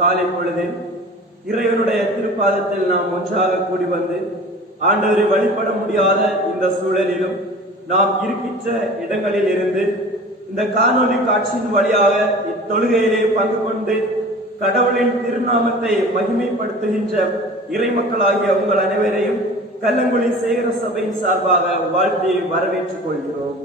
காலை பொழுதில் இறைவனுடைய திருப்பாதத்தில் நாம் ஒன்றாக கூடி வந்து ஆண்டவரை வழிபட முடியாத இந்த சூழலிலும் நாம் இருக்கின்ற இடங்களில் இருந்து இந்த காணொலி காட்சியின் வழியாக இத்தொழுகையிலே பங்கு கொண்டு கடவுளின் திருநாமத்தை மகிமைப்படுத்துகின்ற இறை மக்களாகிய உங்கள் அனைவரையும் கல்லங்குழி சேகர சபையின் சார்பாக வாழ்த்தி வரவேற்றுக் கொள்கிறோம்.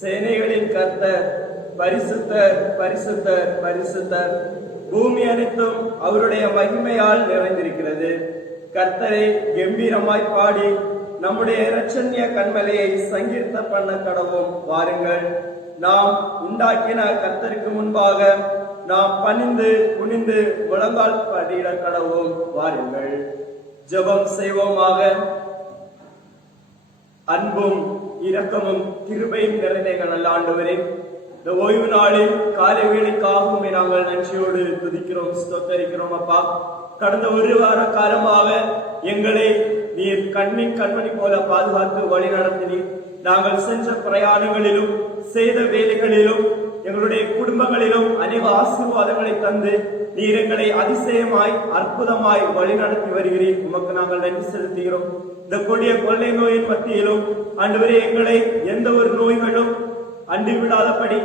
சேனைகளின் கர்த்தர் பரிசுத்தர் பரிசுத்தர் பரிசுத்தர், பூமி அனைத்தும் அவருடைய மகிமையால் நிறைந்திருக்கிறது. கர்த்தரை கம்பீரமாய் பாடி நம்முடைய இரட்சண்ய கண்மலையை சங்கீர்த்த பண்ண கடவோம். வாருங்கள், நாம் உண்டாக்கின கர்த்தருக்கு முன்பாக நாம் பணிந்து குனிந்து முழங்கால் படியிட கடவோம். வாருங்கள், ஜெபம் செய்வோமாக. அன்பும் இரக்கமும் கிருபையும் நிறைந்த நல்ல ஆண்டவரே, இந்த ஓய்வு நாளில் காலை வேளைக்காகவும் நாங்கள் நன்றியோடு துதிக்கிறோம், ஸ்தோத்தரிக்கிறோம். அப்பா, கடந்த ஒரு வார காலமாக எங்களை நீர் கண்மணி போல பாதுகாத்து வழி நடத்தினீர். நாங்கள் சென்ற பிரயாணங்களிலும் செய்த வேலைகளிலும் எங்களுடைய குடும்பங்களிலும் அநேக ஆசீர்வாதங்களை தந்து நீர் எங்களை அதிசயமாய் அற்புதமாய் வழி நடத்தி வருகிறீர். உமக்கு நாங்கள் நன்றி செலுத்துகிறோம். இந்த கொடிய கொள்ளை நோயின் மத்தியிலும் ஆண்டவரே, எங்களை எந்த ஒரு நோய்களும் அண்டி விடாதபடி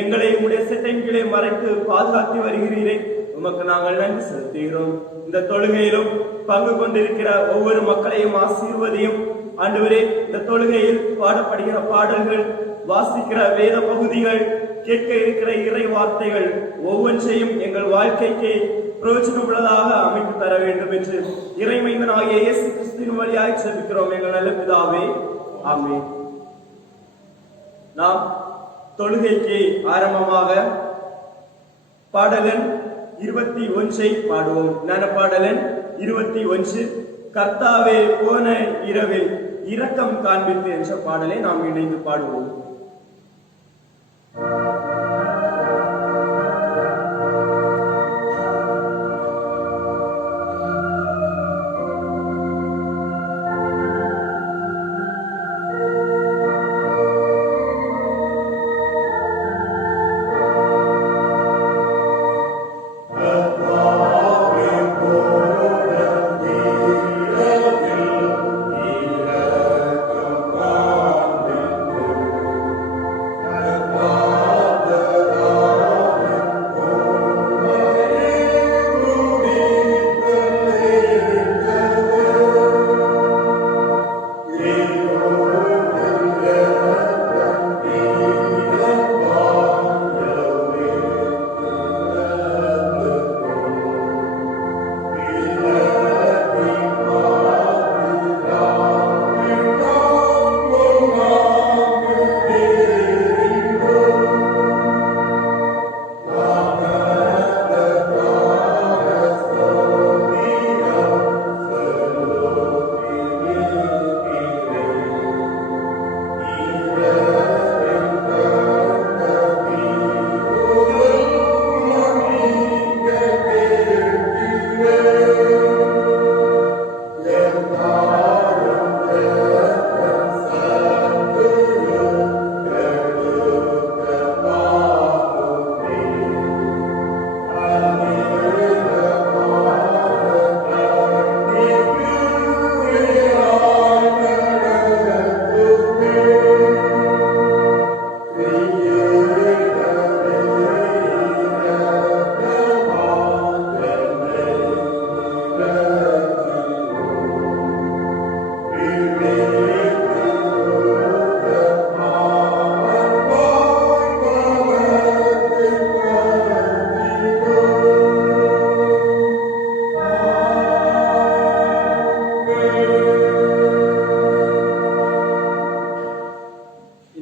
எங்களை உடைய சிட்டையின் கீழே மறைத்து பாதுகாத்து வருகிறீரே, உமக்கு நாங்கள் நன்றி செலுத்துகிறோம். இந்த தொழுகையிலும் பங்கு கொண்டிருக்கிற ஒவ்வொரு மக்களையும் ஆசீர்வதியும். ஆண்டவரே, இந்த தொழுகையில் பாடப்படுகிற பாடல்கள், வாசிக்கிற வேத பகுதிகள், கேட்க இருக்கிற இறை வார்த்தைகள் ஒவ்வொன்றையும் எங்கள் வாழ்க்கைக்கு பிரயோஜனம் உள்ளதாக அமைத்து தர வேண்டும் என்று இறைமைந்தனாகிய இயேசு கிறிஸ்துவின் வழியாய் செபிக்கிறோம் எங்கள் நல்ல பிதாவே, ஆமென். நாம் தொழுகைக்கு ஆரம்பமாக பாடலன் 21 பாடுவோம். ஞான பாடலன் 21, கர்த்தாவே போன இரவில் இரக்கம் காண்பித்து என்ற பாடலை நாம் இணைந்து பாடுவோம்.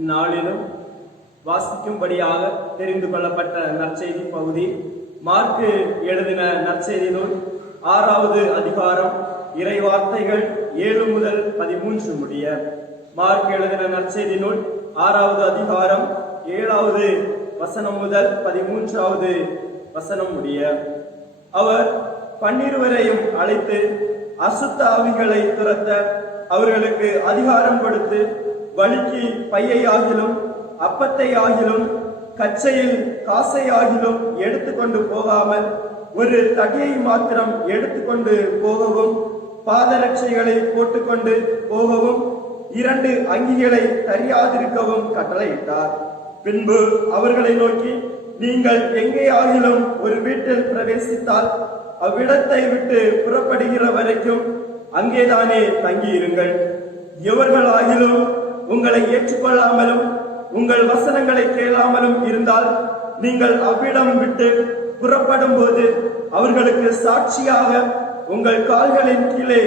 இந்நாளிலும் வாசிக்கும்படியாக தெரிந்து கொள்ளப்பட்ட நற்செய்தி பகுதி மார்க்கு எழுதின நற்செய்தி நூல் 6வது அதிகாரம் இறைவார்த்தைகள் 7 முதல் 13 முடிய. மார்க் எழுதின நற்செய்தி நூல் 6வது அதிகாரம் 7வது வசனம் முதல் 13வது வசனம் முடிய. அவர் 12 அழைத்து அசுத்த ஆவிகளை துரத்த அவர்களுக்கு அதிகாரம் கொடுத்து, வழிக்கு பையை ஆகிலும் அப்பத்தை ஆகிலும் கச்சையில் காசை ஆகிலும் எடுத்துக்கொண்டு போகாமல் ஒரு தடியை மாத்திரம் எடுத்துக்கொண்டு போகவும், பாதரட்சைகளை போட்டுக்கொண்டு போகவும், 2 அங்கிகளை தரியாதிருக்கவும் கட்டளையிட்டார். பின்பு அவர்களை நோக்கி, நீங்கள் எங்கே ஆகிலும் ஒரு வீட்டில் பிரவேசித்தால் அவ்விடத்தை விட்டு புறப்படுகிற வரைக்கும் அங்கேதானே தங்கியிருங்கள். எவர்களாகிலும் உங்களை ஏற்றுக்கொள்ளாமலும் உங்கள் வசனங்களை கேளாமலும் இருந்தால் நீங்கள் அவ்விடம் விட்டு புறப்படும் போது அவர்களுக்கு சாட்சியாக உங்கள் கால்களின் கீழே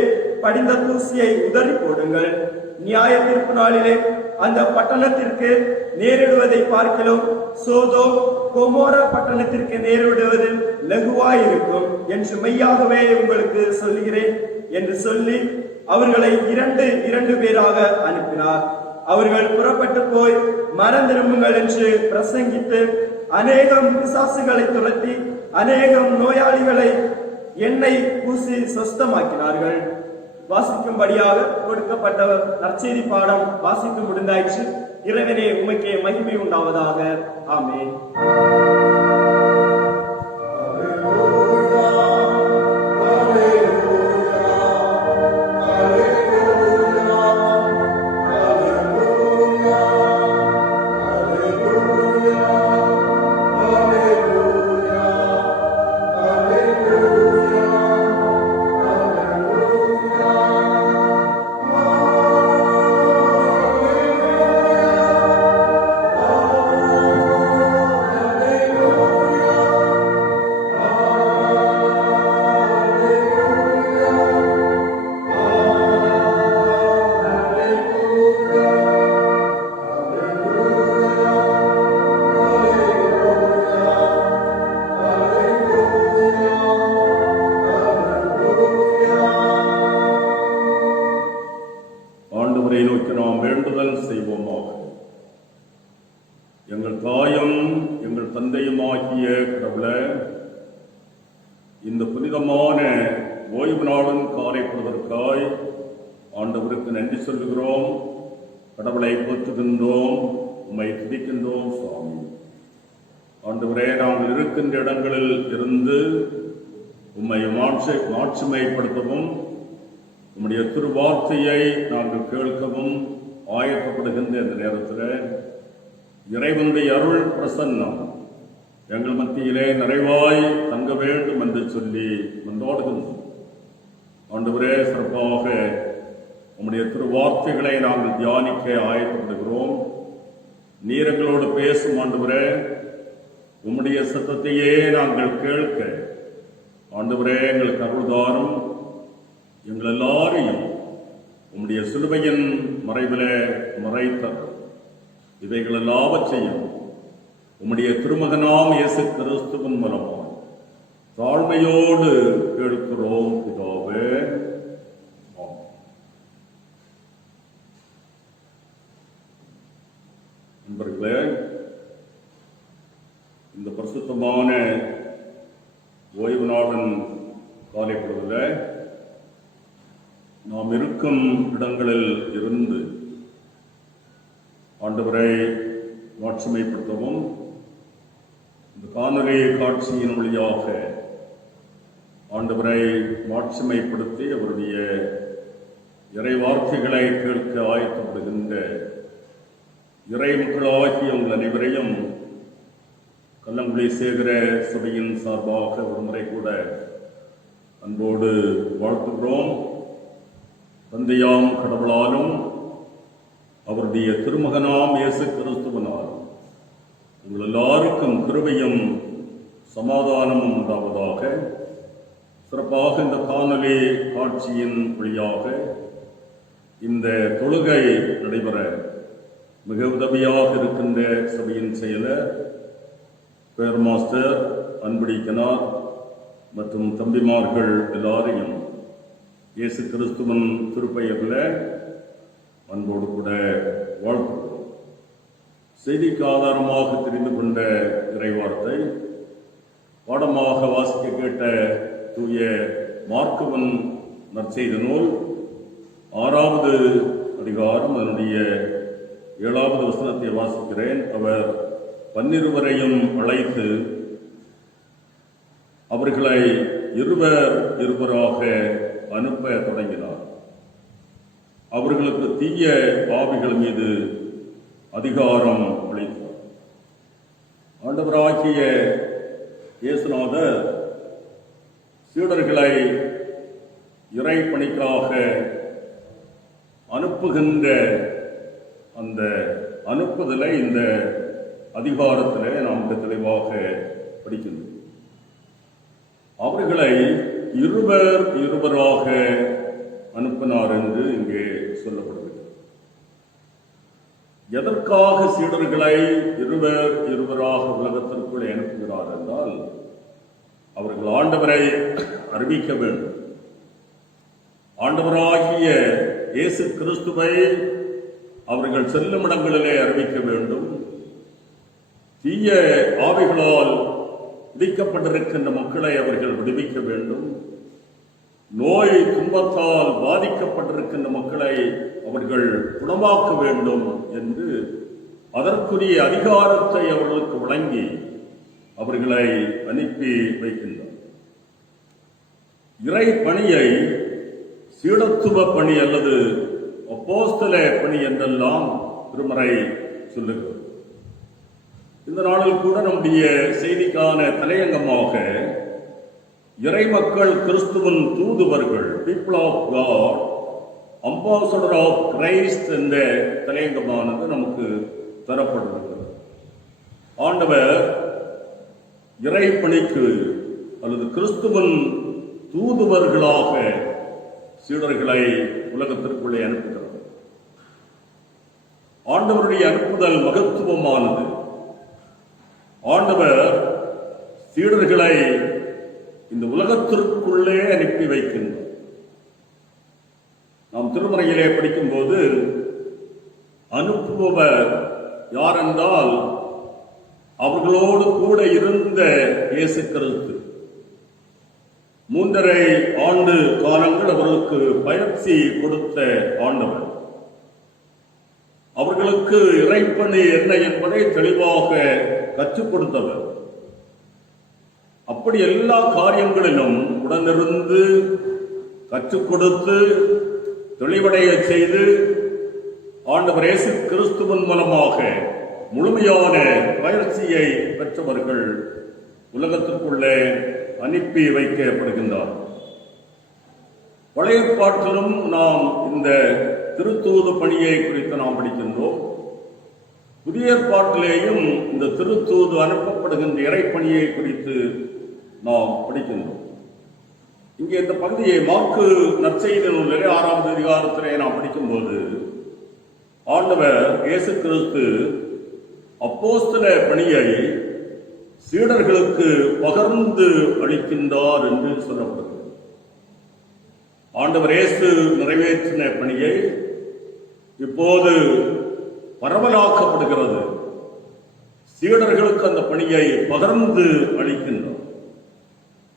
படிந்த தூசியை உதறி போடுங்கள். நியாய தீர்ப்பு நாளிலே அந்த பட்டணத்திற்கு நேரிடுவதை பார்க்கிலும் சோதோம் கொமோரா பட்டணத்திற்கு நேரிடுவது லகுவாயிருக்கும் என்று மெய்யாகவே உங்களுக்கு சொல்லுகிறேன் என்று சொல்லி அவர்களை 2 பேராக அனுப்பினார். அவர்கள் புறப்பட்டு போய் மனம் திரும்புங்கள் என்று பிரசங்கித்து அநேகம் பிசாசுகளை துரத்தி அநேகம் நோயாளிகளை எண்ணெய் பூசி சொஸ்தமாக்கினார்கள். வாசிக்கும்படியாக கொடுக்கப்பட்ட நற்செய்தி பாடம் வாசித்து முடிந்தாயிற்று. இறைவனே உமக்கே மகிமை உண்டாவதாக. ஆமென். எங்கள் தாயும் எங்கள் தந்தையுமாகிய கடவுளே, இந்த புனிதமான ஓய்வு நாளும் காலை பொழுதற்காய் ஆண்டவருக்கு நன்றி சொல்லுகிறோம். கடவுளை போற்றுகின்றோம், உம்மை துதிக்கின்றோம். சுவாமி ஆண்டவரே, நாங்கள் இருக்கின்ற இடங்களில் இருந்து உம்மை மாட்சிமைப்படுத்தவும் உம்முடைய திருவார்த்தையை நாங்கள் கேட்கவும் ஆயத்தப்படுகின்ற இந்த நேரத்தில் இறைவனுடைய அருள் பிரசன்னம் எங்கள் மத்தியிலே நிறைவாய் தங்க வேண்டும் என்று சொல்லி மன்றாடுகின்றோம். ஆண்டவரே, சிறப்பாக உம்முடைய திருவார்த்தைகளை நாங்கள் தியானிக்க ஆயத்தப்படுகிறோம். நீர் எங்களோடு பேசும் ஆண்டவரே, உம்முடைய சத்தத்தையே நாங்கள் கேட்க ஆண்டவரே எங்களுக்கு அருள்தாரும். எங்கள் எல்லாரையும் உம்முடைய சிலுவையின் மறைவிலே மறைத்த இவைகள் எல்லாவற்றையும் உம்முடைய திருமகனாம் இயேசு கிறிஸ்துவின் மூலமாக தாழ்மையோடு கேட்கிறோம் பிதாவே. நண்பர்களே, இந்த பரிசுத்தமான ஓய்வு நாளின் காலை பொழுதில் நாம் இருக்கும் இடங்களில் இருந்து ஆண்டவரை மாட்சிமைப்படுத்தவும் இந்த காணொலி காட்சியின் வழியாக ஆண்டவரை மாட்சிமைப்படுத்தி அவருடைய இறை வார்த்தைகளை கேட்க ஆயத்தப்படுகின்ற இறை மக்களாகிய உங்கள் அனைவரையும் கல்லங்குடி சேகர சபையின் சார்பாக ஒரு முறை கூட அன்போடு வாழ்த்துகிறோம். தந்தையாம் கடவுளாலும் அவருடைய திருமகனாம் இயேசு கிறிஸ்துவினாலும் உங்கள் எல்லாருக்கும் கிருபையும் சமாதானமும் உண்டாவதாக. சிறப்பாக இந்த காணொலி காட்சியின் வழியாக இந்த தொழுகை நடைபெற மிக உதவியாக இருக்கின்ற சபையின் செயலர் பேர் மாஸ்டர் அன்புடிக்கனார் மற்றும் தம்பிமார்கள் எல்லாரையும் இயேசு கிறிஸ்துவின் திருப்பெயரில் அன்போடு கூட வாழ்த்துகிறோம். செய்திக்கு ஆதாரமாக தெரிந்து கொண்ட இறைவார்த்தை பாடமாக வாசிக்க கேட்ட தூய மார்க்குவின் நற்செய்தி நூல் 6வது அதிகாரம் அதனுடைய 7வது வசனத்தை வாசிக்கிறேன். அவர் 12 அழைத்து அவர்களை இருவராக அனுப்ப தொடங்கினார். அவர்களுக்கு தீய ஆவிகள் மீது அதிகாரம் அளித்தார். ஆண்டவராகிய இயேசுநாதர் சீடர்களை இறை பணிக்காக அனுப்புகின்ற அந்த அனுப்புதலை இந்த அதிகாரத்திலே நாம் தெளிவாக படிக்கின்றோம். அவர்களை இருவராக அனுப்பினார் என்று இங்கே சொல்லப்படுகிறது. எதற்காக சீடர்களை இருவராக உலகத்திற்குள்ளே அனுப்புகிறார் என்றால், அவர்கள் ஆண்டவரை அறிவிக்க வேண்டும். ஆண்டவராகிய இயேசு கிறிஸ்துவை அவர்கள் செல்லும் இடங்களிலே அறிவிக்க வேண்டும். தீய ஆவிகளால் விதிக்கப்பட்டிருக்கின்ற மக்களை அவர்கள் விடுவிக்க வேண்டும். நோய் துன்பத்தால் பாதிக்கப்பட்டிருக்கின்ற மக்களை அவர்கள் குணமாக்க வேண்டும் என்று அதற்குரிய அதிகாரத்தை அவர்களுக்கு வழங்கி அவர்களை அனுப்பி வைக்கின்றார். இறை பணியை சீடத்துவ பணி அல்லது அப்போஸ்தல பணி என்றெல்லாம் திருமறை சொல்லுகிறது. இந்த நாளில் கூட நம்முடைய செய்திக்கான தலையங்கமாக இறை மக்கள் கிறிஸ்துவின் தூதுவர்கள், people of God, ambassador of Christ என்ற தலையங்கமானது நமக்கு தரப்பட்டிருக்கிறது. ஆண்டவர் இறை பணிக்கு அல்லது கிறிஸ்துவின் தூதுவர்களாக சீடர்களை உலகத்திற்குள்ளே அனுப்புகிறார். ஆண்டவருடைய அனுப்புதல் மகத்துவமானது. ஆண்டவர் சீடர்களை இந்த உலகத்திற்குள்ளே அனுப்பி வைக்கின்றார். நாம் திருமறையிலே படிக்கும்போது அனுப்புபவர் யார் என்றால் அவர்களோடு கூட இருந்த இயேசு கிறிஸ்து 3.5 ஆண்டு காலங்கள் அவர்களுக்கு பயிற்சி கொடுத்த ஆண்டவர். அவர்களுக்கு இறைப்பணி என்ன என்பதை தெளிவாக கற்றுக் கொடுத்தவர். அப்படி எல்லா காரியங்களிலும் உடனிருந்து கற்றுக் கொடுத்து தெளிவடைய செய்து ஆண்டவர் இயேசு கிறிஸ்துவின் மூலமாக முழுமையான பயிற்சியை பெற்றவர்கள் உலகத்திற்குள்ளே அனுப்பி வைக்கப்படுகின்றார். பழைய ஏற்பாட்டிலும் நாம் இந்த திருத்தூது பணியை குறித்து நாம் படிக்கின்றோம். புதிய ஏற்பாட்டிலேயும் இந்த திருத்தூது அனுப்பப்படுகின்ற இறைப்பணியை குறித்து நாம் படிக்கின்றோம். இங்கே இந்த பகுதியை மாற்கு நற்செய்தி நூலிலே 6வது அதிகாரத்திலே நாம் படிக்கும்போது ஆண்டவர் இயேசு கிறிஸ்து அப்போஸ்தல பணியை சீடர்களுக்கு பகிர்ந்து அளிக்கின்றார் என்று சொல்லப்படுகிறது. ஆண்டவர் இயேசு நிறைவேற்றின பணியை இப்போது பரவலாக்கப்படுகிறது. சீடர்களுக்கு அந்த பணியை பகிர்ந்து அளிக்கின்றார்.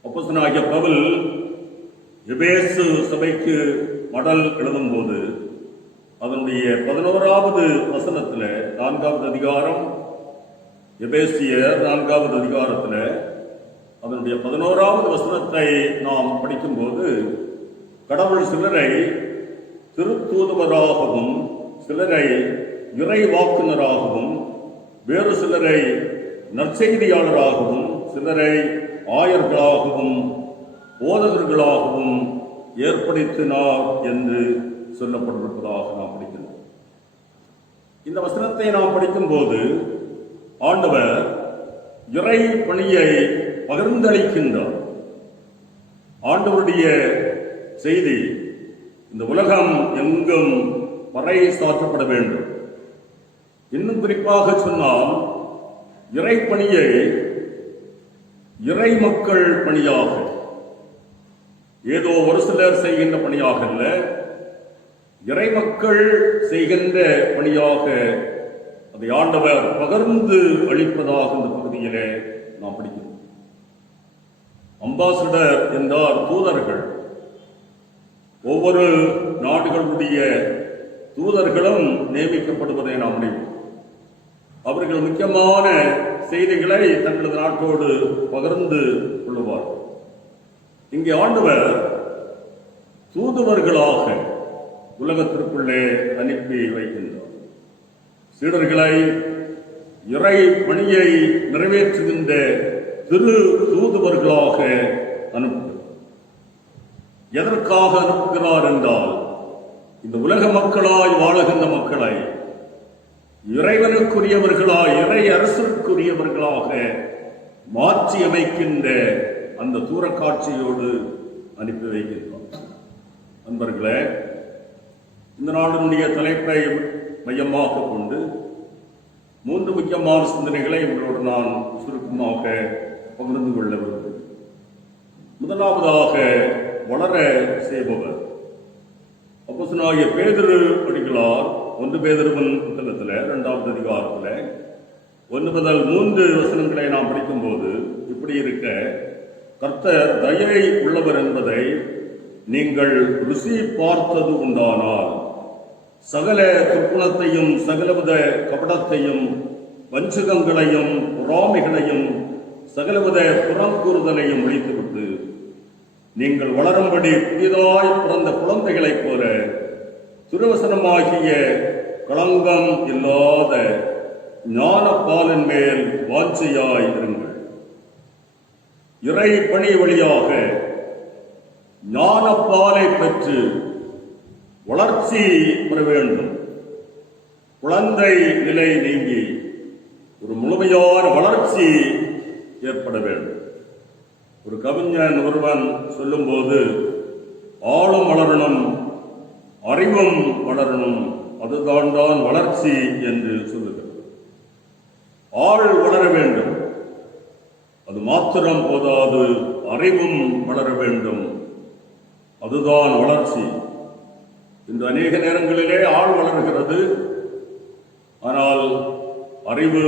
அப்போஸ்தலனாகிய பவுல் எபேசு சபைக்கு மடல் எழுதும்போது அதனுடைய 11வது வசனத்தில் 4வது அதிகாரம், எபேசியர் 4வது அதிகாரத்தில் அதனுடைய 11வது வசனத்தை நாம் படிக்கும்போது கடவுள் சிலரை திருத்தூதுவராகவும் சிலரை இறை வாக்குனராகவும் வேறு சிலரை நற்செய்தியாளராகவும் சிலரை ஆயர்களாகவும் போதகர்களாகவும் ஏற்படுத்தினார் என்று சொல்லப்பட்டிருப்பதாக நாம் படிக்கிறோம். இந்த வசனத்தை நாம் படிக்கும்போது ஆண்டவர் இறை பணியை பகிர்ந்தளிக்கின்றார். ஆண்டவருடைய செய்தி இந்த உலகம் எங்கும் பறை சாற்றப்பட வேண்டும். இன்னும் குறிப்பாக சொன்னால் இறைப்பணியை இறை மக்கள் பணியாக, ஏதோ ஒரு சிலர் செய்கின்ற பணியாக அல்ல, இறை மக்கள் செய்கின்ற பணியாக அதை ஆண்டவர் பகிர்ந்து அளிப்பதாக இந்த பகுதியிலே நாம் படிக்கிறோம். அம்பாசிடர் என்றார் தூதர்கள். ஒவ்வொரு நாடுகளுடைய தூதர்களும் நியமிக்கப்படுவதை நாம் அறிவோம். அவர்கள் முக்கியமான செய்திகளை தங்களது நாட்டோடு பகிர்ந்து கொள்ளுவார்கள். இங்கே ஆண்டவர் தூதுவர்களாக உலகத்திற்குள்ளே அனுப்பி வைக்கின்றார். சீடர்களை இறை பணியை நிறைவேற்றுகின்ற திரு தூதுவர்களாக அனுப்புகிறார். எதற்காக அனுப்புகிறார் என்றால், இந்த உலக மக்களாய் வாழுகின்ற மக்களை இறைவனுக்குரியவர்களாய், இறை அரசுக்குரியவர்களாக மாற்றி அமைக்கின்ற அந்த தூரக்காட்சியோடு அனுப்பி வைக்கின்றோம். நண்பர்களே, இந்த நாளினுடைய தலைப்பை மையமாக கொண்டு 3 முக்கியமான சிந்தனைகளை உங்களோடு நான் சுருக்கமாக பகிர்ந்து கொள்ள விரும்புகிறேன். முதலாவதாக, வளர செய்பவர். அப்போஸ்தலனாகிய பேதுரு அடிகளார் 1 பேதுருவின் புத்தகத்தில் 2வது அதிகாரத்தில் 1 முதல் 3 வசனங்களை நாம் படிக்கும்போது இப்படி இருக்க, கர்த்தர் தயை உள்ளவர் என்பதை நீங்கள் ருசி பார்த்தது உண்டானால் சகல துர்க்குணத்தையும் சகலவித கபடத்தையும் வஞ்சகங்களையும் பொறாமைகளையும் சகலவித புறங்கூறுதலையும் ஒழித்துவிட்டு நீங்கள் வளரும்படி புதிதாய் பிறந்த குழந்தைகளைப் போல திருவசனமாகிய களங்கம் இல்லாத ஞானப்பாலின் மேல் வாஞ்சையாய் இருங்கள். இறை பணி வழியாக ஞானப்பாலை பெற்று வளர்ச்சி பெற வேண்டும். குழந்தை நிலை நீங்கி ஒரு முழுமையான வளர்ச்சி ஏற்பட வேண்டும். ஒரு கவிஞன் ஒருவன் சொல்லும்போது, ஆளும் வளரணும், அறிவும் வளரணும், அதுதான் வளர்ச்சி என்று சொல்லுகிறது. ஆள் வளர வேண்டும், அது மாத்திரம் போதாது, அறிவும் வளர வேண்டும், அதுதான் வளர்ச்சி. இன்று அநேக நேரங்களிலே ஆள் வளர்கிறது, ஆனால் அறிவு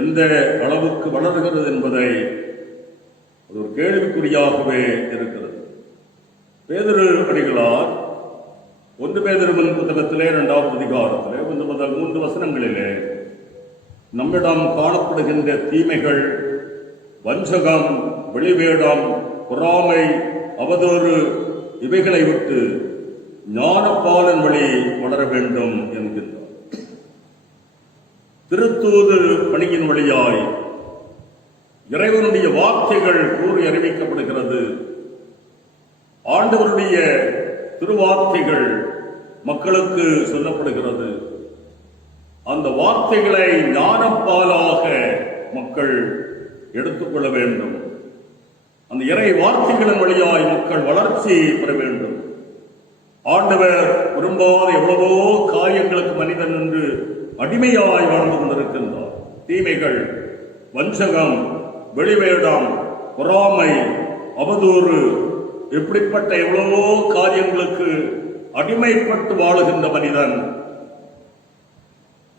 எந்த அளவுக்கு வளர்கிறது என்பதை அது ஒரு கேள்விக்குறியாகவே இருக்கிறது. பேதுரு அடிகளார் 1 பேதுருவின் புத்தகத்திலே 2வது அதிகாரத்திலே 1 முதல் 3 வசனங்களிலே நம்மிடம் காணப்படுகின்ற தீமைகள், வஞ்சகம், வெளிவேடம், பொறாமை, அவதூறு இவைகளை விட்டு ஞானப்பாலின் வழி வளர வேண்டும் என்கின்றார். திருத்தூது பணியின் வழியாய் இறைவனுடைய வார்த்தைகள் கூறி அறிவிக்கப்படுகிறது. ஆண்டவருடைய திருவார்த்தைகள் மக்களுக்கு சொல்லப்படுகிறது. அந்த வார்த்தைகளை ஞானப்பாலாக மக்கள் எடுத்துக்கொள்ள வேண்டும். அந்த இறை வார்த்தைகளின் வழியாய் மக்கள் வளர்ச்சி பெற வேண்டும். ஆண்டவர் விரும்பாத எவ்வளவோ காரியங்களுக்கு மனிதன் என்று அடிமையாய் வாழ்ந்து கொண்டிருக்கின்றார். தீமைகள், வஞ்சகம், வெளிவேடம், பொறாமை, அவதூறு, இப்படிப்பட்ட எவ்வளவோ காரியங்களுக்கு அடிமைப்பட்டு வாழுகின்ற மனிதன்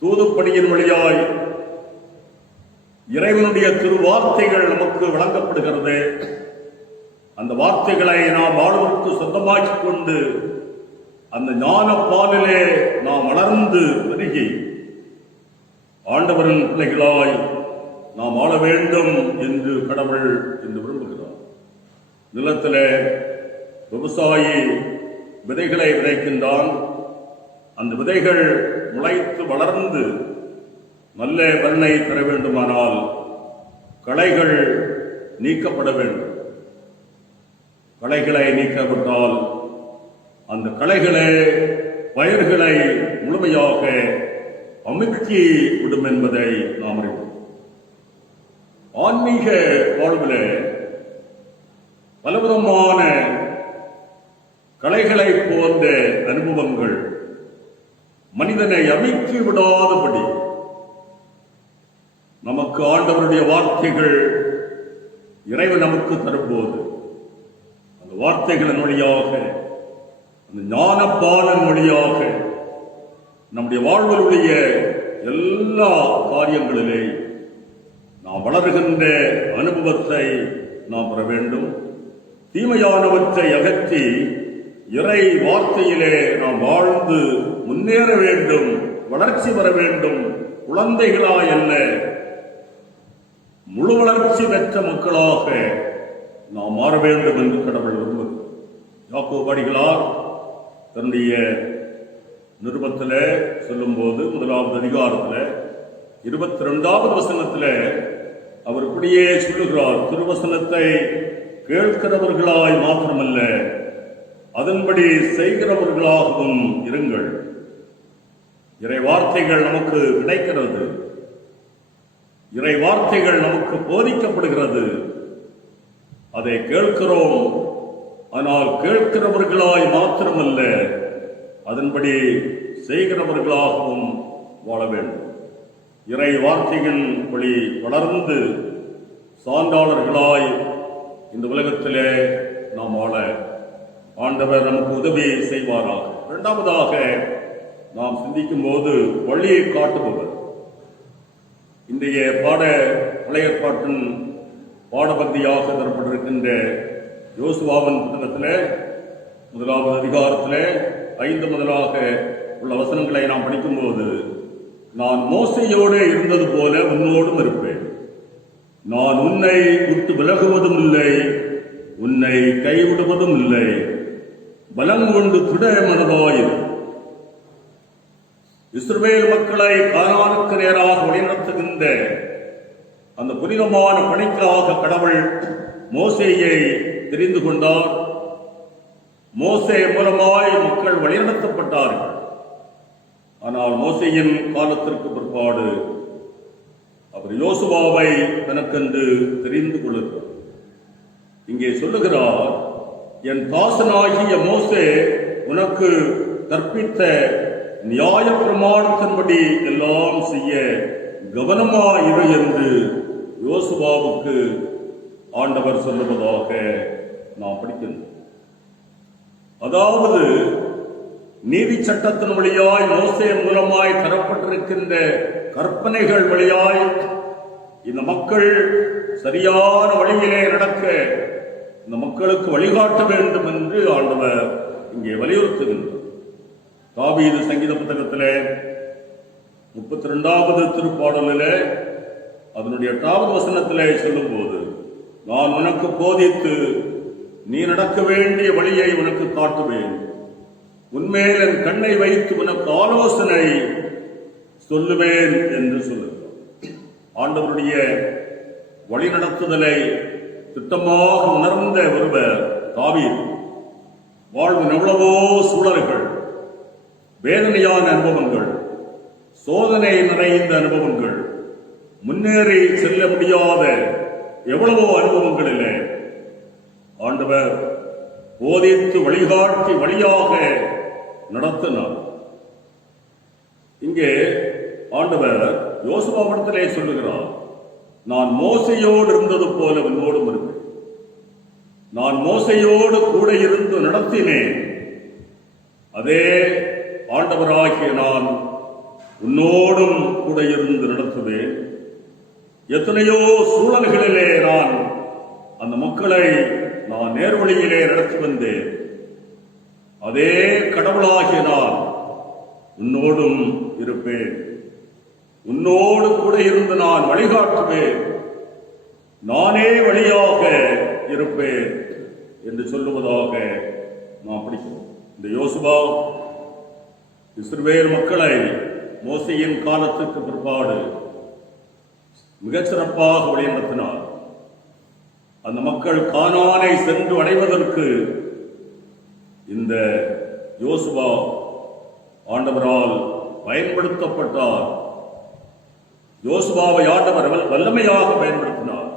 தூதுப்பணியின் வழியாய் இறைவனுடைய திருவார்த்தைகள் நமக்கு வழங்கப்படுகிறது. அந்த வார்த்தைகளை நாம் வாழ்வுக்கு சொந்தமாக்கிக் கொண்டு அந்த ஞான பாலிலே நாம் வளர்ந்து பெருகி ஆண்டவரின் பிள்ளைகளாய் நாம் வாழ வேண்டும் என்று கடவுள் என்று விரும்புகிறார். நிலத்திலே விவசாயி விதைகளை விதைக்கின்றான். அந்த விதைகள் முளைத்து வளர்ந்து நல்ல பலனை பெற வேண்டுமானால் களைகள் நீக்கப்பட வேண்டும். களைகளை நீக்கப்பட்டால் அந்த களைகளே பயிர்களை முழுமையாக அமுக்கி விடும் என்பதை நாம் அறிவோம். ஆன்மீக வாழ்வில் பலவிதமான களைகளை போன்ற அனுபவங்கள் மனித மனிதனை அமைக்கி விடாதபடி நமக்கு ஆண்டவருடைய வார்த்தைகள் இறைவன் நமக்கு தரும்போது அந்த வார்த்தைகளின் வழியாக, அந்த ஞானப்பாலன் வழியாக நம்முடைய வாழ்வுடைய எல்லா காரியங்களிலே நாம் வளர்கின்ற அனுபவத்தை நாம் பெற வேண்டும். தீமையானவற்றை அகற்றி இறை வார்த்தையிலே நாம் வாழ்ந்து முன்னேற வேண்டும், வளர்ச்சி பெற வேண்டும். குழந்தைகளாய் அல்ல, முழு வளர்ச்சி பெற்ற மக்களாக நாம் மாற வேண்டும் என்று கடவுள் விரும்புகிறார். யாக்கோபு அடிகளார் தன்னுடைய நிருபத்தில் சொல்லும் போது 1வது அதிகாரத்தில் 22வது வசனத்தில் அவர் இப்படியே சொல்லுகிறார், திருவசனத்தை கேட்கிறவர்களாய் மாத்திரமல்ல, அதன்படி செய்கிறவர்களாகவும் இருங்கள். இறை வார்த்தைகள் நமக்கு கிடைக்கிறது, இறை வார்த்தைகள் நமக்கு போதிக்கப்படுகிறது, அதை கேட்கிறோம். ஆனால் கேட்கிறவர்களாய் மாத்திரமல்ல, அதன்படி செய்கிறவர்களாகவும் வாழ வேண்டும். இறை வார்த்தைகள் வழி வளர்ந்து சான்றாளர்களாய் இந்த உலகத்திலே நாம் வாழ ஆண்டவர் நமக்கு உதவி செய்வாராக. இரண்டாவதாக நாம் சிந்திக்கும் போது வழியை காட்டுபவர். இன்றைய பழைய ஏற்பாட்டின் பாடபக்தியாக தரப்பட்டிருக்கின்ற யோசுவாவின் புத்தகத்தில் 1வது அதிகாரத்தில் 5 முதலாக உள்ள வசனங்களை நாம் படிக்கும்போது, நான் மோசையோடு இருந்தது போல உன்னோடும் இருப்பேன், நான் உன்னை விட்டு விலகுவதும் இல்லை, உன்னை கைவிடுவதும் இல்லை, பலம் கொண்டு திட மனதாயிரு. இஸ்ரவேல் மக்களை கானானுக்கு நேராக வழிநடத்துகின்ற அந்த புனிதமான பணிக்காக கடவுள் மோசேயை தெரிந்து கொண்டார். மோசே மூலமாய் மக்கள் வழிநடத்தப்பட்டார்கள். ஆனால் மோசேயின் காலத்திற்கு பிற்பாடு அவர் யோசுவாவை தனக்கென்று தெரிந்து கொள்கிறார். இங்கே சொல்லுகிறார், என் தாசனாகிய மோசே உனக்கு கற்பித்த நியாய பிரமாணத்தின்படி எல்லாம் செய்ய கவனமாயிரு என்று யோசுவாவுக்கு ஆண்டவர் சொல்லுவதாக நாம் படிக்கின்றோம். அதாவது நீதி சட்டத்தின் வழியாய் மோசே மூலமாய் தரப்பட்டிருக்கின்ற கற்பனைகள் வழியாய் இந்த மக்கள் சரியான வழியிலே நடக்க இந்த மக்களுக்கு வழிகாட்ட வேண்டும் என்று ஆண்டவர் இங்கே வலியுறுத்துகின்றார். தாவீது சங்கீத புத்தகத்திலே 32வது திருப்பாடலிலே அதனுடைய 8வது வசனத்திலே சொல்லும் போது, நான் உனக்கு போதித்து நீ நடக்க வேண்டிய வழியை உனக்கு காட்டுவேன், உன்மேல் என் கண்ணை வைத்து உனக்கு ஆலோசனை சொல்லுவேன் என்று சொல்லுகிறார். ஆண்டவருடைய வழிநடத்துதலை திட்டமாக உணர்ந்த ஒருவர் தாவீது. வாழ்வின் எவ்வளவோ சூழல்கள், வேதனையான அனுபவங்கள், சோதனை நிறைந்த அனுபவங்கள், முன்னேறி செல்ல முடியாத எவ்வளவோ அனுபவங்களிலே ஆண்டவர் போதித்து வழிகாட்டி வழியாக நடத்தினார். இங்கே ஆண்டவர் யோசுவாவிடத்திலே சொல்லுகிறார், நான் மோசையோடு இருந்தது போல உன்னோடும் இருப்பேன், நான் மோசையோடு கூட இருந்து நடத்தினேன், அதே ஆண்டவராகிய நான் உன்னோடும் கூட இருந்து நடத்துவேன். எத்தனையோ சூழல்களிலே நான் அந்த மக்களை நான் நேர்வழியிலே நடத்தி வந்தேன், அதே கடவுளாகிய நான் உன்னோடும் இருப்பேன், உன்னோடு கூட இருந்து நான் வழிகாட்டுவேன், நானே வழியாக இருப்பேன் என்று சொல்லுவதாக நாம் படிக்கிறோம். இந்த யோசுவா இஸ்ரவேல் மக்களை மோசேயின் காலத்துக்கு பிற்பாடு மிகச்சிறப்பாக வழிநடத்தினார். அந்த மக்கள் கானானை சென்று அடைவதற்கு இந்த யோசுவா ஆண்டவரால் பயன்படுத்தப்பட்டார். யோசுவாவை ஆண்டவர் வல்லமையாக பயன்படுத்தினார்.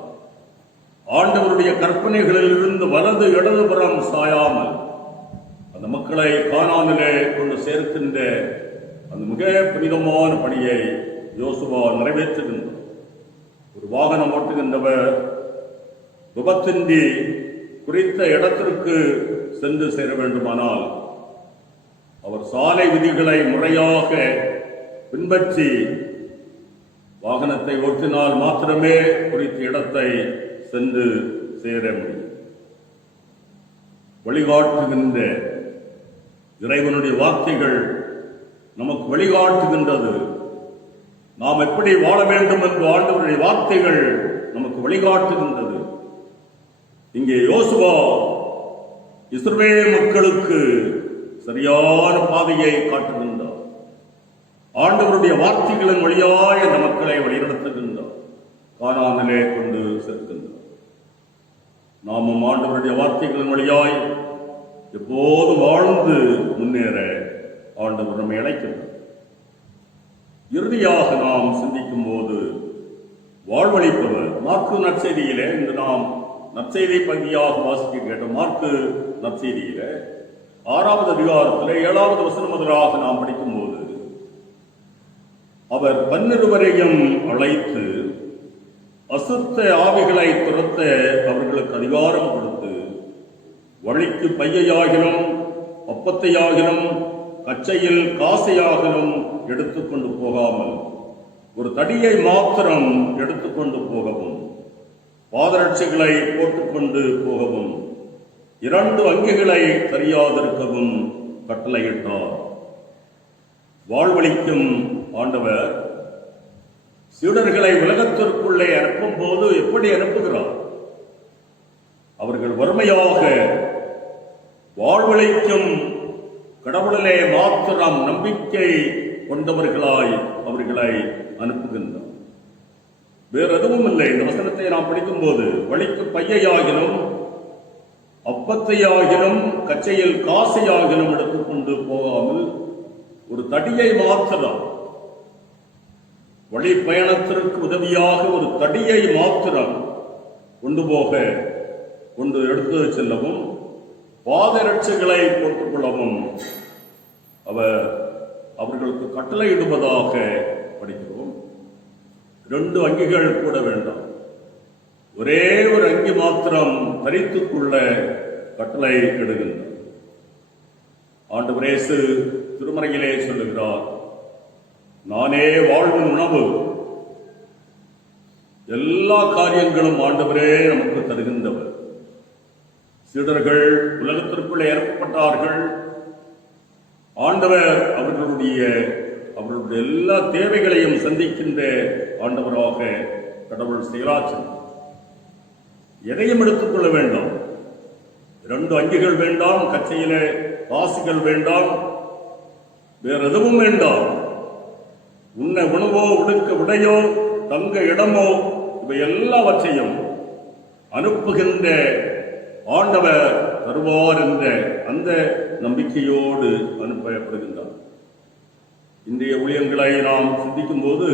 ஆண்டவருடைய கற்பனைகளில் இருந்து வலது இடதுபுறம் சாயாமல் அந்த மக்களை கானானிலே கொண்டு சேர்க்கின்ற அந்த மிக புனிதமான பணியை யோசுவா நிறைவேற்றுகின்றார். ஒரு வாகனம் ஓட்டுகின்றவர் விபத்தின்றி குறித்த இடத்திற்கு சென்று சேர வேண்டுமானால் அவர் சாலை விதிகளை முறையாக பின்பற்றி வாகனத்தை ஓட்டினால் மாத்திரமே குறித்த இடத்தை சென்று சேர முடியும். வழிகாட்டுகின்ற இறைவனுடைய வார்த்தைகள் நமக்கு வழிகாட்டுகின்றது. நாம் எப்படி வாழ வேண்டும் என்று ஆண்டவருடைய வார்த்தைகள் நமக்கு வழிகாட்டுகின்றது. இங்கே யோசுவா இஸ்ரவேல் மக்களுக்கு சரியான பாதையை காட்டுகின்றார். ஆண்டவருடைய வார்த்தைகளின் வழியாய் அந்த மக்களை வழிநடத்துகின்றார், கானானிலே கொண்டு சேர்க்கின்றார். நாமும் ஆண்டவருடைய வார்த்தைகளின் வழியாய் எப்போது வாழ்ந்து முன்னேற ஆண்டவர் நம்மை அழைக்கின்றார். இறுதியாக நாம் சிந்திக்கும் போது வாழ்வழிப்பவர் மாற்கு நற்செய்தியிலே, இன்று நாம் நற்செய்தி பகுதியாக வாசிக்க கேட்ட மாற்கு நற்செய்தியில 6வது அதிகாரத்தில் 7வது வசனம் முதலாக நாம் படிக்கும் போது அவர் 12 அழைத்து அசுத்த ஆவிகளை துரத்த அவர்களுக்கு அதிகாரம் கொடுத்து வழிக்கு பையையாகிலும் அப்பத்தையாகிலும் கச்சையில் காசையாகிலும் எடுத்துக்கொண்டு போகாமல் ஒரு தடியை மாத்திரம் எடுத்துக்கொண்டு போகவும் பாதரட்சைகளை போட்டுக்கொண்டு போகவும் 2 அங்கிகளை தெரியாதிருக்கவும் கட்டளையிட்டார். வாழ்வழிக்கும் ஆண்டவர் சீடர்களை உலகத்திற்குள்ளே அனுப்பும் போது எப்படி அனுப்புகிறார்? அவர்கள் வறுமையாக வாழ்வழிக்கும் கடவுளிலே மாத்திரம் நம்பிக்கை கொண்டவர்களாய் அவர்களை அனுப்புகின்றார். வேறு எதுவும் இல்லை. இந்த வசனத்தை நாம் படிக்கும் போது வழிக்கு பையையாகிலும் அப்பத்தையாகிலும் கச்சையில் காசையாகிலும் எடுத்துக்கொண்டு போகாமல் ஒரு தடியை மாத்திரம், வழி பயணத்திற்கு உதவியாக ஒரு தடியை மாத்திரம் கொண்டு எடுத்து செல்லவும் பாதரட்சைகளை போட்டுக் கொள்ளவும் அவர்களுக்கு கட்டளையிடுவதாக படிக்கிறோம். 2 அங்கிகள் கூட வேண்டாம், ஒரே ஒரு அங்கி மாத்திரம் தரித்துக் கொள்ள கட்டளை இடுகின்றார். ஆண்டவர் இயேசு திருமறையிலே சொல்லுகிறார், நானே வாழ்வின் உணவு. எல்லா காரியங்களும் ஆண்டவரே நமக்கு தருகின்றவர். சீடர்கள் உலகத்திற்குள்ளே ஏற்பட்டார்கள். ஆண்டவர் அவர்களுடைய எல்லா தேவைகளையும் சந்திக்கின்ற ஆண்டவராக கடவுள் செயலாற்றும். எதையும் எடுத்துக்கொள்ள வேண்டாம். 2 அங்கிகள் வேண்டாம், கச்சையிலே காசுகள் வேண்டாம், வேற எதுவும் வேண்டாம். உண்ண உணவோ உடுக்க உடையோ தங்க இடமோ இவை எல்லாவற்றையும் அனுப்புகின்ற ஆண்டவர் தருவார் என்ற அந்த நம்பிக்கையோடு அனுப்பப்படுகின்றார். இன்றைய ஊழியங்களை நாம் சிந்திக்கும் போது,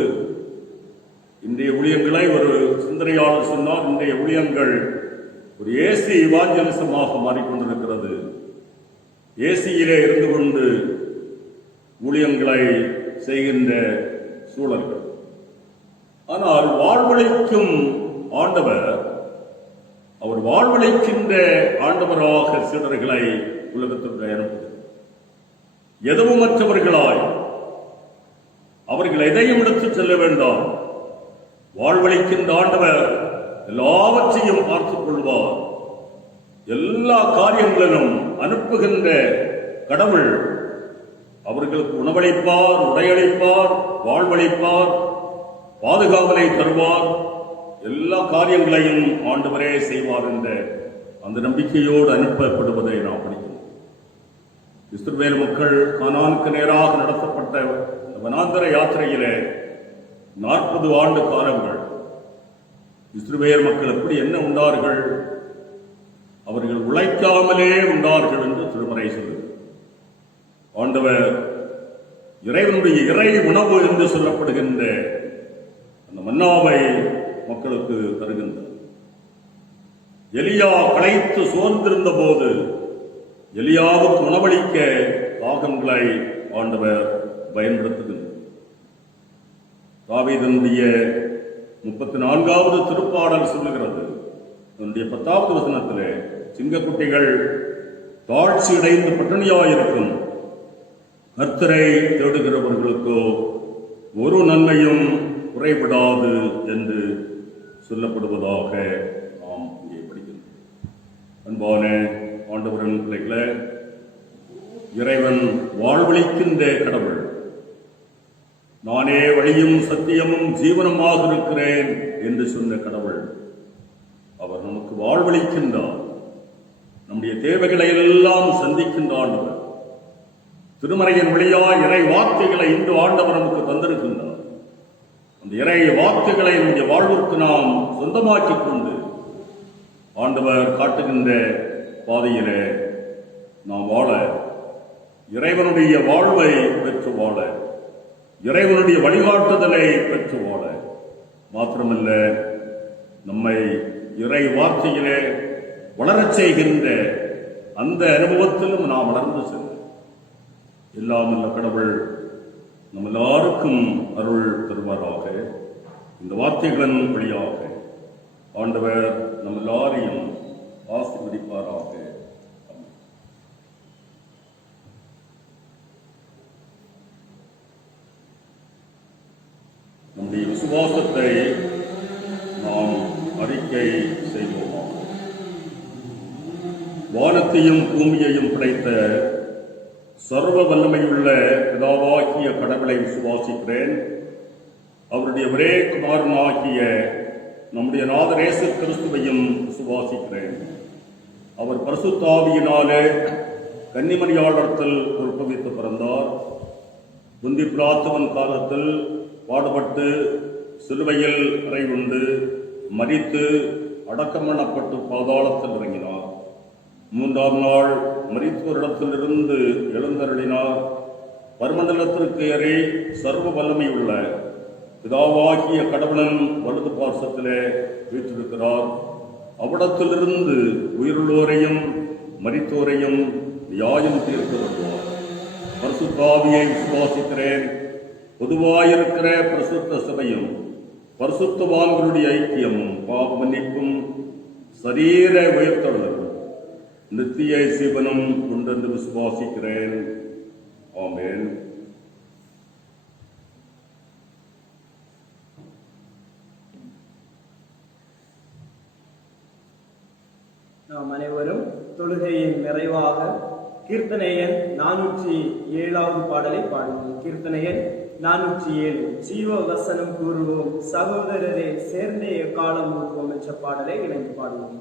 இன்றைய ஊழியங்களை ஒரு சிந்தனையாளர் சொன்னார், இன்றைய ஊழியங்கள் ஒரு ஏசி இவாஞ்சலிசமாக மாறிக்கொண்டிருக்கிறது. ஏசியிலே இருந்து கொண்டு ஊழியங்களை செய்கின்ற சூழல்கள். ஆனால் வாழ்வழிக்கும் ஆண்டவர், அவர் வாழ்வழிக்கின்ற ஆண்டவராக சீடர்களை உலகத்திற்கு அனுப்புகிறார். எதுவும் மற்றவர்களாய் அவர்கள் எதையும் எடுத்துச் செல்ல வேண்டாம். வாழ்வழிக்கின்ற ஆண்டவர் எல்லாவற்றையும் பார்த்துக் கொள்வார். எல்லா காரியங்களிலும் அனுப்புகின்ற கடவுள் அவர்களுக்கு உணவளிப்பார், உடையளிப்பார், வாழ்வளிப்பார், பாதுகாவலை தருவார். எல்லா காரியங்களையும் ஆண்டவரே செய்வார் என்ற அந்த நம்பிக்கையோடு அனுப்பப்படுவதை நாம் படிக்கிறோம். இஸ்ரவேல் மக்கள் கானானுக்கு நேராக நடத்தப்பட்ட வனாந்தர யாத்திரையிலே 40 ஆண்டு காலங்கள் இஸ்ரவேல் மக்கள் எப்படி என்ன உண்டார்கள்? அவர்கள் உழைக்காமலே உண்டார்கள் என்று திருமறை சொல்லுகிறது. ஆண்டவர் இறைவனுடைய இறை உணவு என்று சொல்லப்படுகின்ற அந்த மன்னாவை மக்களுக்கு தருகின்றார். எலியா களைத்து சோர்ந்திருந்த போது எலியாவுக்கு உணவளிக்க காகங்களை ஆண்டவர் பயன்படுத்துகின்றது. தாவீதினுடைய 34வது திருப்பாடல் சொல்லுகிறது, அதனுடைய 10வது வசனத்திலே, சிங்கக்குட்டிகள் தாழ்ச்சி அடைந்து பட்டினியாயிருக்கும், கர்த்தரை தேடுகிறவர்களுக்கோ ஒரு நன்மையும் குறைபடாது என்று சொல்லப்படுவதாக நாம் இங்கே படிக்கிறோம். அன்பான ஆண்டவரின் பிள்ளைகளே, இறைவன் வாழ்வளிக்கின்ற கடவுள். நானே வழியும் சத்தியமும் ஜீவனமாக இருக்கிறேன் என்று சொன்ன கடவுள். அவர் நமக்கு வாழ்வளிக்கின்றார், நம்முடைய தேவைகளை எல்லாம் சந்திக்கின்ற ஆண்டவர். திருமறையின் வழியாய் இறை வார்த்தைகளை இன்று ஆண்டவர் நமக்கு தந்திருக்கின்றார். அந்த இறை வார்த்தைகளை நம்முடைய வாழ்வுக்கு நாம் சொந்தமாக்கிக் கொண்டு ஆண்டவர் காட்டுகின்ற பாதையிலே நாம் வாழ, இறைவனுடைய வாழ்வை பெற்று வாழ, இறைவனுடைய வழிகாட்டுதலை பெற்று வாழ, மாத்திரமல்ல நம்மை இறை வார்த்தையிலே வளரச் செய்கின்ற அந்த அனுபவத்திலும் நாம் வளர்ந்து செல்ல எல்லாம் அல்ல கடவுள் நம் எல்லாருக்கும் அருள் தருவாராக. இந்த வார்த்தைகளின் வழியாக ஆண்டவர் நம் எல்லாரையும் ஆசீர்வதிப்பாராக. நம்முடைய விசுவாசத்தை நாம் அறிக்கை செய்வோமா. வானத்தையும் பூமியையும் படைத்த சர்வ வல்லமையுள்ள பிதாவாகிய கடவுளை விசுவாசிக்கிறேன். அவருடைய ஒரே குமாரனாகிய நம்முடைய நாதர் இயேசு கிறிஸ்துவையும் விசுவாசிக்கிறேன். அவர் பரிசுத்த ஆவியினாலே கன்னிமரியாளத்தில் உற்பவித்து பிறந்தார். புந்தி பிலாத்துவின் காலத்தில் பாடுபட்டு சிலுவையில் அறை கொண்டு மரித்து அடக்கம் பண்ணப்பட்டு பாதாளத்தில் இறங்கினார். 3ஆம் நாள் மரித்தோரிடத்திலிருந்து எழுந்தருளினார். பரமண்டலத்திற்கு ஏறி சர்வ வல்லமையுள்ள பிதாவாகிய கடவுளின் வலது பார்சத்திலே வீற்றிருக்கிறார். அவ்விடத்திலிருந்து உயிருள்ளோரையும் மரித்தோரையும் நியாயம் தீர்க்க வருவார். பரிசுத்த ஆவியை விசுவாசிக்கிறேன். பொதுவாயிருக்கிற பரிசுத்த சபையும் பரிசுத்தவான்களுடைய ஐக்கியமும் பாவ மன்னிப்பும் சரீர உயர்த்தலும் நித்திய ஜீவனும் உண்டென்று விசுவாசிக்கிறேன். ஆமென். நாம் அனைவரும் தொழுகையின் நிறைவாக கீர்த்தனையன் 407வது பாடலை பாடுவோம். கீர்த்தனையன் 407 ஜீவ வசனம் கூறுவோம் சகோதரரே சேர்ந்தே காலம் ஊற்றுவோம் என்ற பாடலை இணைந்து பாடுவோம்.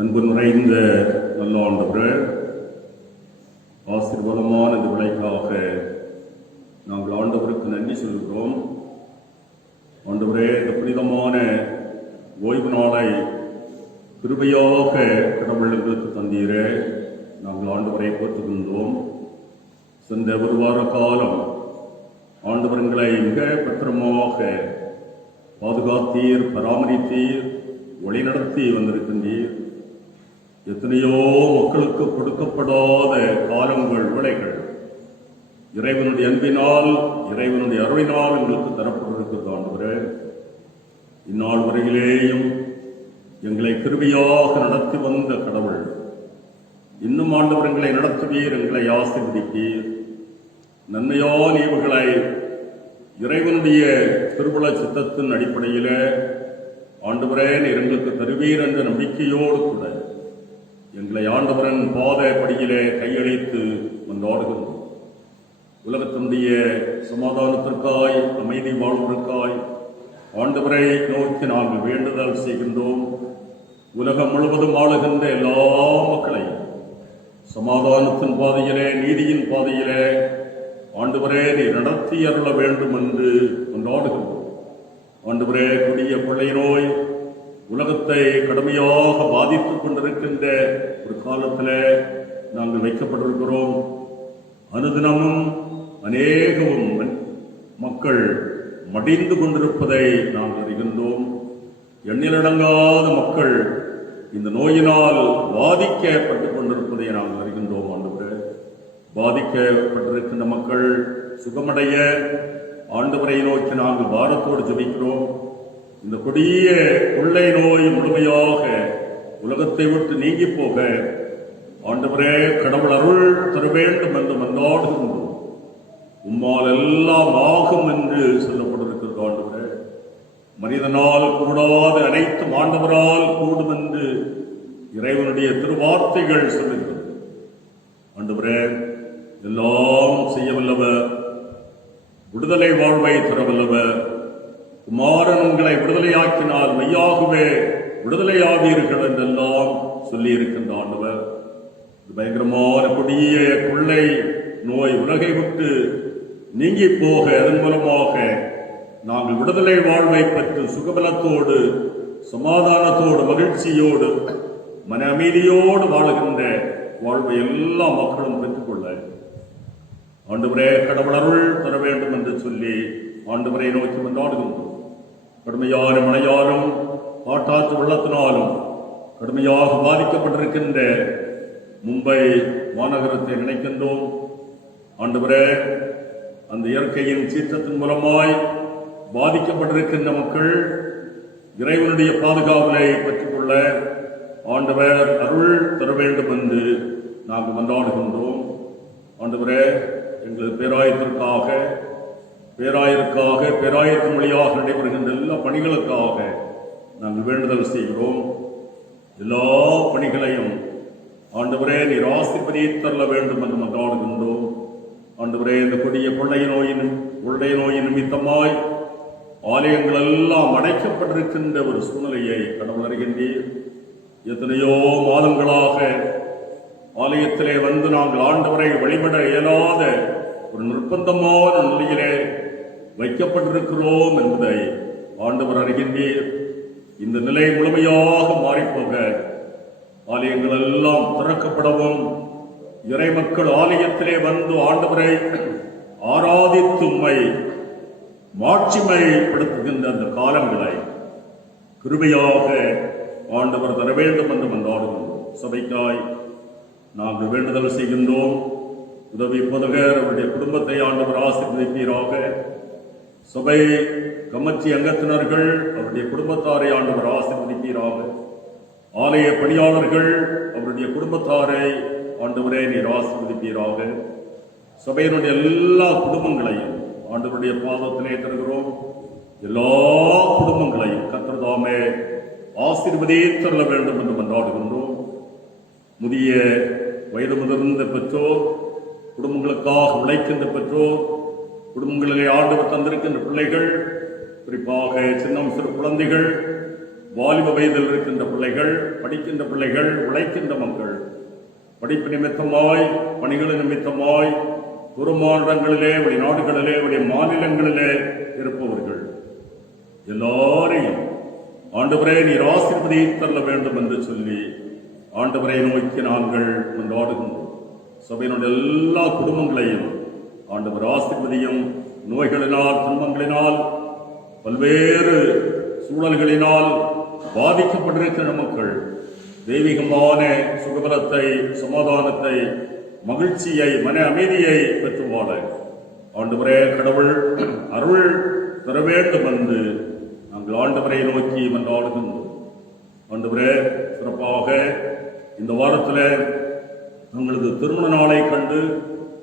அன்பு நிறைந்த நல்ல ஆண்டவரே, ஆசீர்வாதமான இந்த விலைக்காக நாங்கள் ஆண்டவருக்கு நன்றி சொல்கிறோம். ஆண்டவரே, இந்த புனிதமான ஓய்வு நாளை கிருபையாக கடவுள் எங்களுக்கு தந்தீரே, நாங்கள் ஆண்டவரை போற்றுகின்றோம். சென்ற ஒரு வார காலம் ஆண்டவர்களை மிக பத்திரமாக பாதுகாத்தீர், பராமரித்தீர், வழிநடத்தி வந்திருக்கின்றீர். எத்தனையோ மக்களுக்கு கொடுக்கப்படாத காலங்கள், வேளைகள் இறைவனுடைய அன்பினால், இறைவனுடைய அருளினால் எங்களுக்கு தரப்பட்டிருக்கிறது. ஆண்டவரே, இந்நாள் வரையிலேயும் எங்களை கிருபையாக நடத்தி வந்த கடவுள் இன்னும் ஆண்டவர் எங்களை நடத்துவீர், எங்களை ஆசீர்வதிப்பீர். நன்மையான ஈவுகளை இறைவனுடைய திருவுள சித்தத்தின் அடிப்படையில் ஆண்டவரே நீர் எங்களுக்கு தருவீர் என்ற நம்பிக்கையோடு கூட எங்களை ஆண்டவரன் பாதைப்படியிலே கையளித்து கொண்டாடுகின்றோம். உலகத்தினுடைய சமாதானத்திற்காய், அமைதி வாழ்வதற்காய் ஆண்டவரை நோக்கி நாங்கள் வேண்டுதல் செய்கின்றோம். உலகம் முழுவதும் ஆளுகின்ற எல்லா மக்களையும் சமாதானத்தின் பாதையிலே, நீதியின் பாதையிலே ஆண்டவரே நீர் நடத்தி அருள வேண்டும் என்று கொண்டாடுகின்றோம். ஆண்டவரே, கொடிய கொள்ளை நோய் உலகத்தை கடுமையாக பாதித்துக் கொண்டிருக்கின்ற ஒரு காலத்தில் நாங்கள் வைக்கப்பட்டிருக்கிறோம். அனுதினமும் அநேகமும் மக்கள் மடிந்து கொண்டிருப்பதை நாங்கள் அறிகின்றோம். எண்ணிலடங்காத மக்கள் இந்த நோயினால் பாதிக்கப்பட்டுக் கொண்டிருப்பதை நாங்கள் அறிகின்றோம். ஆண்டவரே, பாதிக்கப்பட்டிருக்கின்ற மக்கள் சுகமடைய ஆண்டவரை நோக்கி நாங்கள் பாரத்தோடு ஜெபிக்கிறோம். இந்த கொடிய கொள்ளை நோய் முழுமையாக உலகத்தை விட்டு நீங்கி போக ஆண்டவரே கடவுள் அருள் தர வேண்டும் என்று மன்றாடுகின்றோம். உம்மால் எல்லாம் ஆகும் என்று சொல்லப்பட்டிருக்கிறது. ஆண்டவரே, மனிதனால் கூடாத அனைத்தும் ஆண்டவரால் கூடும் என்று இறைவனுடைய திருவார்த்தைகள் சொல்லுகிறது. ஆண்டவரே, எல்லாம் செய்யவல்லவர், விடுதலை வாழ்வை தரவல்லவர், குமாரன் உங்களை விடுதலையாக்கினால் மெய்யாகவே விடுதலையாவீர்கள் என்றெல்லாம் சொல்லி இருக்கின்ற ஆண்டவர், பயங்கரமான கொடிய கொள்ளை நோய் உலகை விட்டு நீங்கி போக, அதன் மூலமாக நாங்கள் விடுதலை வாழ்வை பெற்று சுகபலத்தோடு, சமாதானத்தோடு, மகிழ்ச்சியோடு, மன அமைதியோடு வாழுகின்ற வாழ்வை எல்லா மக்களும் பெற்றுக்கொள்ள ஆண்டவரே கடவுள் அருள் தர வேண்டும் என்று சொல்லி ஆண்டவரை நோக்கி கொண்டாடுகின்றோம். கடுமையான மழையாலும் காட்டாற்று வெள்ளத்தினாலும் கடுமையாக பாதிக்கப்பட்டிருக்கின்ற மும்பை மாநகரத்தை நினைக்கின்றோம். ஆண்டவரே, அந்த இயற்கையின் சீற்றத்தின் மூலமாய் பாதிக்கப்பட்டிருக்கின்ற மக்கள் இறைவனுடைய பாதுகாவலை பெற்றுக்கொள்ள ஆண்டவர் அருள் தர வேண்டும் என்று நாங்கள் கொண்டாடுகின்றோம். ஆண்டவரே, எங்கள் பேராயத்திற்காக, பேராயத்தின் மொழியாக நடைபெறுகின்ற எல்லா பணிகளுக்காக நாங்கள் வேண்டுதல் செய்கிறோம். எல்லா பணிகளையும் ஆண்டவரே நீர் ஆசீர்வதித்தருள வேண்டும் என்று கொண்டாடுகின்றோம். ஆண்டவரே, இந்த கொடிய கொள்ளை நோயின் நிமித்தமாய் ஆலயங்கள் எல்லாம் அடைக்கப்பட்டிருக்கின்ற ஒரு சூழ்நிலையை கடவுள் அறிகின்றீர். எத்தனையோ மாதங்களாக ஆலயத்திலே வந்து நாங்கள் ஆண்டவரை வழிபட இயலாத ஒரு நிர்பந்தமான நிலையிலே வைக்கப்பட்டிருக்கிறோம் என்பதை ஆண்டவர் அறிகின்றீர். இந்த நிலை முழுமையாக மாறிப்போக ஆலயங்கள் எல்லாம் திறக்கப்படவும், இறை மக்கள் ஆலயத்திலே வந்து ஆண்டவரை ஆராதித்து உம்மை மாட்சிமைப்படுத்துகின்ற அந்த காலங்களை கிருபையாக ஆண்டவர் தர வேண்டும் என்று கொண்டாடுகின்றோம். சபைக்காய் நாங்கள் வேண்டுதல் செய்கின்றோம். உதவி பொதுகர் அவருடைய குடும்பத்தை ஆண்டவர் ஆசீர்வதிப்பீராக. சபை கமச்சி அங்கத்தினர்கள் அவருடைய குடும்பத்தாரை ஆண்டவர் ஆசீர்வதிப்பீராக. ஆலய பணியாளர்கள் அவருடைய குடும்பத்தாரை ஆண்டவரே நீர் ஆசீர்வதிப்பீராக. சபையினுடைய எல்லா குடும்பங்களையும் ஆண்டவருடைய பாதத்திலே தருகிறோம். எல்லா குடும்பங்களையும் கர்த்தர் தாமே ஆசீர்வதித்தருள வேண்டும் என்று கொண்டாடுகின்றோம். முதிய வயது முதிர்ந்த பெற்றோர், குடும்பங்களுக்காக உழைக்கின்ற பெற்றோர், குடும்பங்களிலே ஆண்டவர் தந்திருக்கின்ற பிள்ளைகள், குறிப்பாக சின்னம் சிறு குழந்தைகள், வாலிப வயதில் இருக்கின்ற பிள்ளைகள், படிக்கின்ற பிள்ளைகள், உழைக்கின்ற மக்கள், படிப்பு நிமித்தமாய், பணிகள் நிமித்தமாய், துறமாண்டங்களிலே, வெளிநாடுகளிலே, வெளி மாநிலங்களிலே இருப்பவர்கள் எல்லாரையும் ஆண்டவரே நீர் ஆசீர்வதித்தள்ள வேண்டும் என்று சொல்லி ஆண்டவரை நோக்கி நாங்கள் கொண்டாடுகின்றோம். சபையினுடைய எல்லா குடும்பங்களையும் ஆண்டவர் ஆசீர்வதியும். நோய்களினால், துன்பங்களினால், பல்வேறு சூழல்களினால் பாதிக்கப்பட்டிருக்கிற மக்கள் தெய்வீகமான சுகபலத்தை, சமாதானத்தை, மகிழ்ச்சியை, மன அமைதியை பெற்று வாழ ஆண்டவரே கடவுள் அருள் பெற வேண்டும் என்று நாங்கள் ஆண்டவரை நோக்கி மன்றாடுகின்றோம். ஆண்டவரே, சிறப்பாக இந்த வாரத்தில் தங்களது திருமண நாளை கண்டு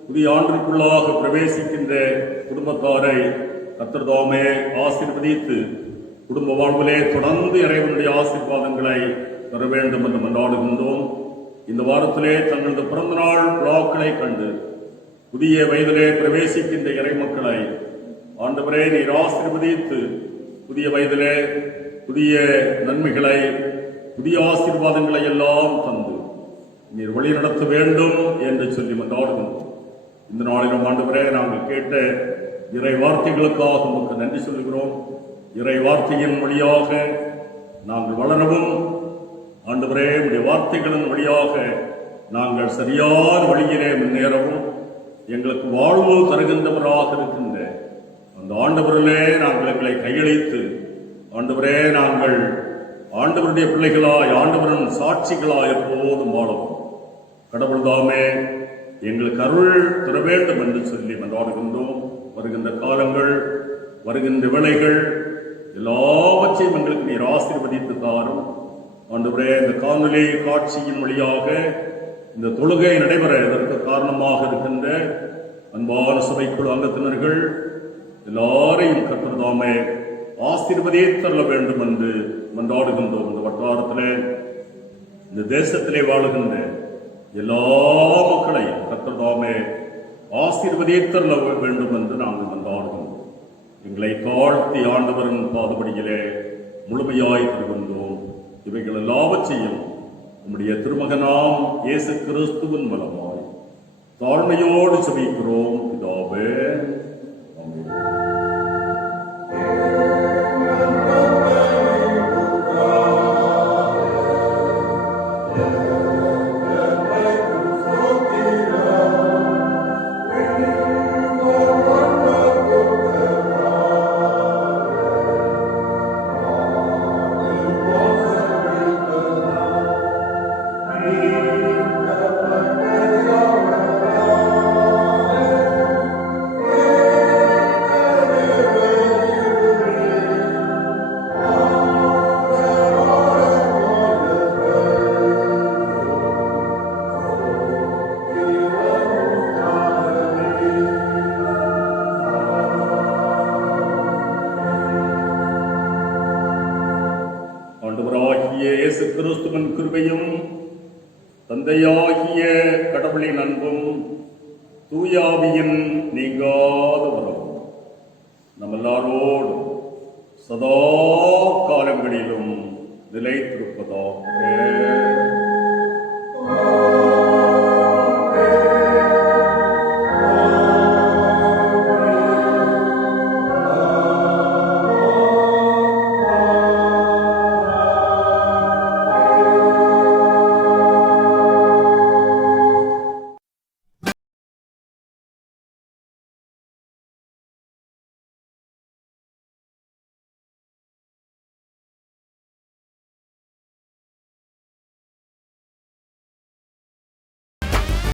புதிய ஆண்டிற்குள்ளாக பிரவேசிக்கின்ற குடும்பத்தாரை கர்த்தர் தாமே ஆசீர்வதித்து குடும்ப வாழ்விலே தொடர்ந்து இறைவனுடைய ஆசீர்வாதங்களை பெற வேண்டும் என்று மன்றாடுகின்றோம். இந்த வாரத்திலே தங்களது பிறந்த நாள் விழாக்களை கண்டு புதிய வயதிலே பிரவேசிக்கின்ற இறை மக்களை ஆண்டவரே நீர் ஆசீர்வதித்து புதிய வயதிலே புதிய நன்மைகளை, புதிய ஆசீர்வாதங்களை எல்லாம் தந்து நீர் வழி நடத்த வேண்டும் என்று சொல்லி மன்றாடுகின்றோம். இந்த நாளிலும் ஆண்டவரே நாங்கள் கேட்ட இறை வார்த்தைகளுக்காக உங்களுக்கு நன்றி சொல்கிறோம். இறை வார்த்தையின் வழியாக நாங்கள் வளரவும், ஆண்டவரே உடைய வார்த்தைகளின் வழியாக நாங்கள் சரியான வழியிலே முன்னேறவும், எங்களுக்கு வாழ்வு தருகின்றவராக இருக்கின்ற அந்த ஆண்டவரிலே நாங்கள் எங்களை கையளித்து ஆண்டவரே நாங்கள் ஆண்டவருடைய பிள்ளைகளாய், ஆண்டவரின் சாட்சிகளாய் எப்போதும் வாழவும் கடவுள் தாமே எங்களுக்கு அருள் தர வேண்டும் என்று சொல்லி மன்றாடுகின்றோம். வருகின்ற காலங்கள், வருகின்ற வேளைகள் எல்லாவற்றையும் எங்களுக்கு நீர் ஆசீர்வதித்து தாரும். ஆண்டவரே, இந்த காணொலி காட்சியின் வழியாக இந்த தொழுகை நடைபெற இதற்கு காரணமாக இருக்கின்ற அன்பான சபைக்குழு அங்கத்தினர்கள் எல்லாரையும் கர்த்தர் தாமே ஆசீர்வதித்தள்ள வேண்டும் என்று மன்றாடுகின்றோம். இந்த வட்டாரத்திலே, இந்த தேசத்திலே வாழுகின்ற எல்லா மக்களையும் கர்த்தர் தாமே ஆசீர்வதித்தள்ள வேண்டும் என்று நாங்கள் மன்றாடுகின்றோம். எங்களை தாழ்த்தி ஆண்டவரின் பாதபடியிலே முழுமையாய் தருகின்றோம். இவைகள் எல்லாவற்றையும் நம்முடைய திருமகனாம் இயேசு கிறிஸ்துவின் மூலமாய் தாழ்மையோடு ஜெபிக்கிறோம் பிதாவே. ஆமென். இயேசு கிறிஸ்துவின் கிருபையும், தந்தையாகிய கடவுளின் அன்பும், தூயாவியின் நீங்காத உறவும் நம் எல்லாரோடும் சதா காலங்களிலும் நிலைத்திருப்பதாக.